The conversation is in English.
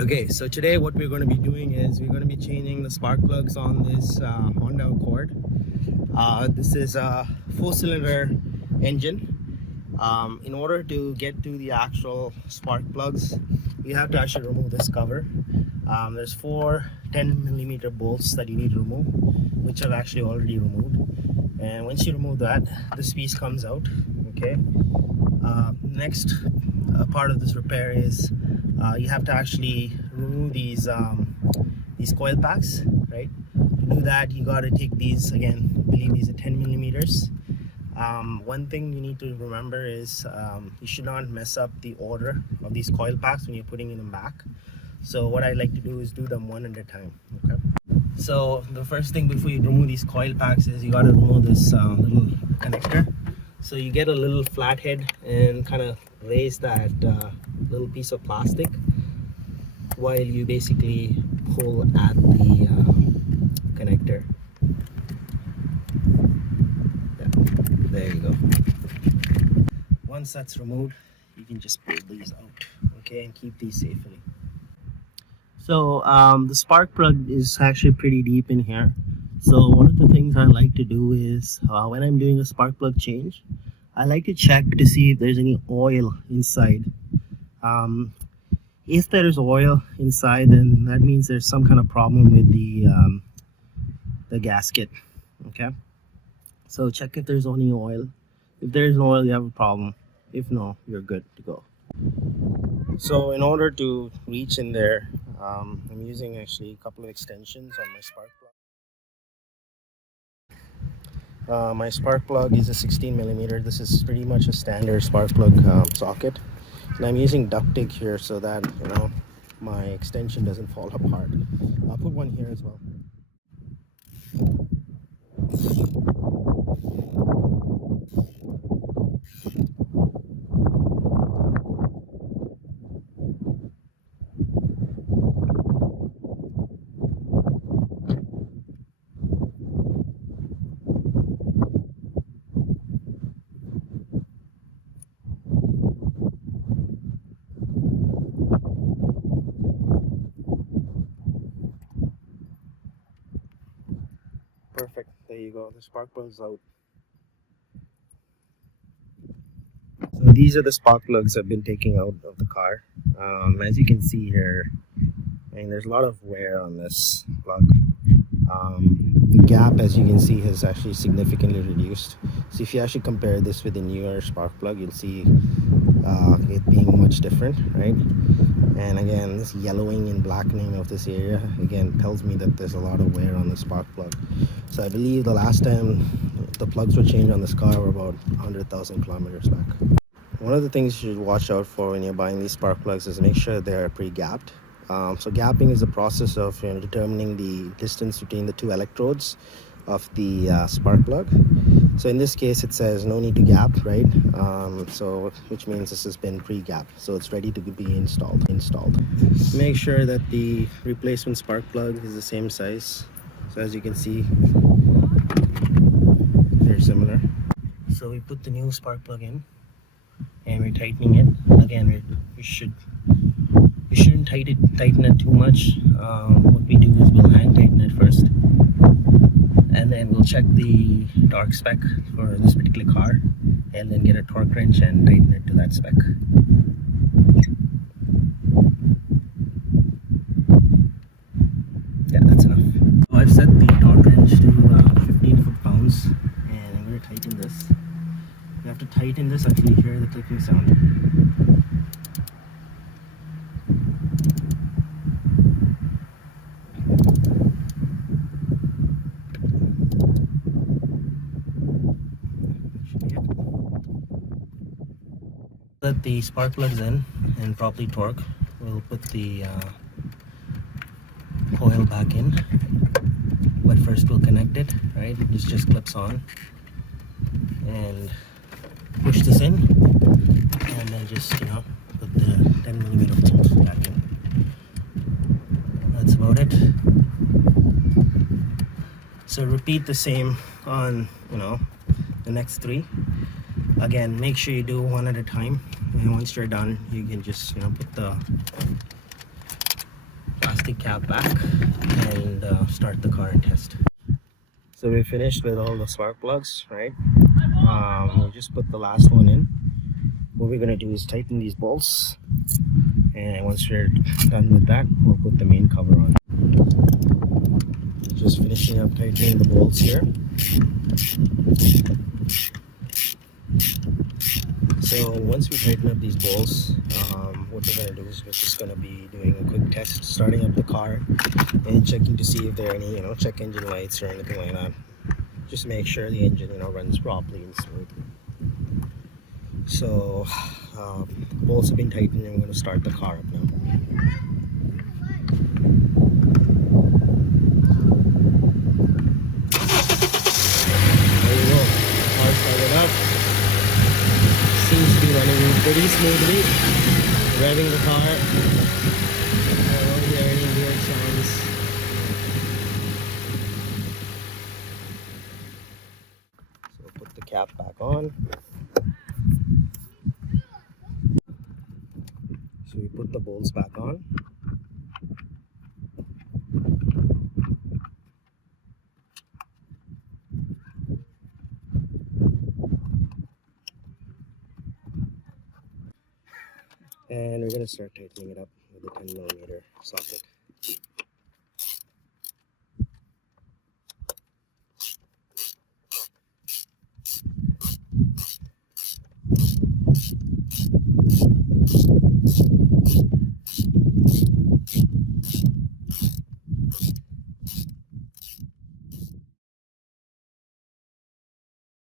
Okay, so today what we're going to be doing is we're going to be changing the spark plugs on this Honda Accord. This is a 4-cylinder engine. In order to get to the actual spark plugs, you have to actually remove this cover. There's 4 10mm bolts that you need to remove, which I've actually already removed. And once you remove that, this piece comes out. Okay. Next part of this repair is you have to actually remove these coil packs, right? To do that, you got to take these, again, I believe these are 10mm. One thing you need to remember is you should not mess up the order of these coil packs when you're putting them back. So what I like to do is do them one at a time. Okay. So the first thing before you remove these coil packs is you got to remove this little connector. So you get a little flathead and kind of raise that little piece of plastic while you basically pull at the connector. Yeah, there you go. Once that's removed, you can just pull these out, okay, and keep these safely. So the spark plug is actually pretty deep in here. So one of the things I like to do is when I'm doing a spark plug change, I like to check to see if there's any oil inside. If there is oil inside, then that means there's some kind of problem with the gasket. Okay, so check if there's any oil. If there's no oil, you have a problem. If no, you're good to go. So in order to reach in there, I'm using actually a couple of extensions on my spark plug. My spark plug is a 16mm. This is pretty much a standard spark plug socket, and I'm using duct tape here so that my extension doesn't fall apart. I'll put one here as well. Perfect. There you go. The spark plug's out. So these are the spark plugs I've been taking out of the car. As you can see here, there's a lot of wear on this plug. The gap, as you can see, has actually significantly reduced. So if you actually compare this with the newer spark plug, you'll see it being much different, right? And again, this yellowing and blackening of this area again tells me that there's a lot of wear on the spark plug. So I believe the last time the plugs were changed on this car were about 100,000 kilometers back. One of the things you should watch out for when you're buying these spark plugs is make sure they're pre-gapped. So gapping is a process of determining the distance between the two electrodes of the spark plug. So in this case, it says no need to gap, right? So which means this has been pre-gapped, so it's ready to be installed. Make sure that the replacement spark plug is the same size. So as you can see, they're similar. So we put the new spark plug in, and we're tightening it. Again, we shouldn't tighten it too much. What we do is we'll hand tighten it first, and then we'll check the torque spec for this particular car, and then get a torque wrench and tighten it to that spec. Yeah, that's enough. So I've set the torque wrench to 15 foot-pounds, and I'm going to tighten this. You have to tighten this until you hear the clicking sound. That the spark plug's in and properly torque, we'll put the coil back in. But first we'll connect it, right? This just clips on, and push this in, and then just put the 10mm bolts back in. That's about it. So repeat the same on the next 3. Again, make sure you do one at a time, and once you're done, you can just put the plastic cap back and start the car and test. So we finished with all the spark plugs, right? We'll just put the last one in. What we're gonna do is tighten these bolts, and once we're done with that, we'll put the main cover on. Just finishing up tightening the bolts here. So once we tighten up these bolts, what we're going to do is we're just going to be doing a quick test, starting up the car and checking to see if there are any, check engine lights or anything like that. Just make sure the engine, runs properly and smooth. So bolts have been tightened, and we're going to start the car up now. There you go. Car started up. Seems to be running pretty smoothly. Revving the car. I don't hear any weird sounds. So put the cap back on. So we put the bolts back on. And we're going to start tightening it up with a 10mm socket.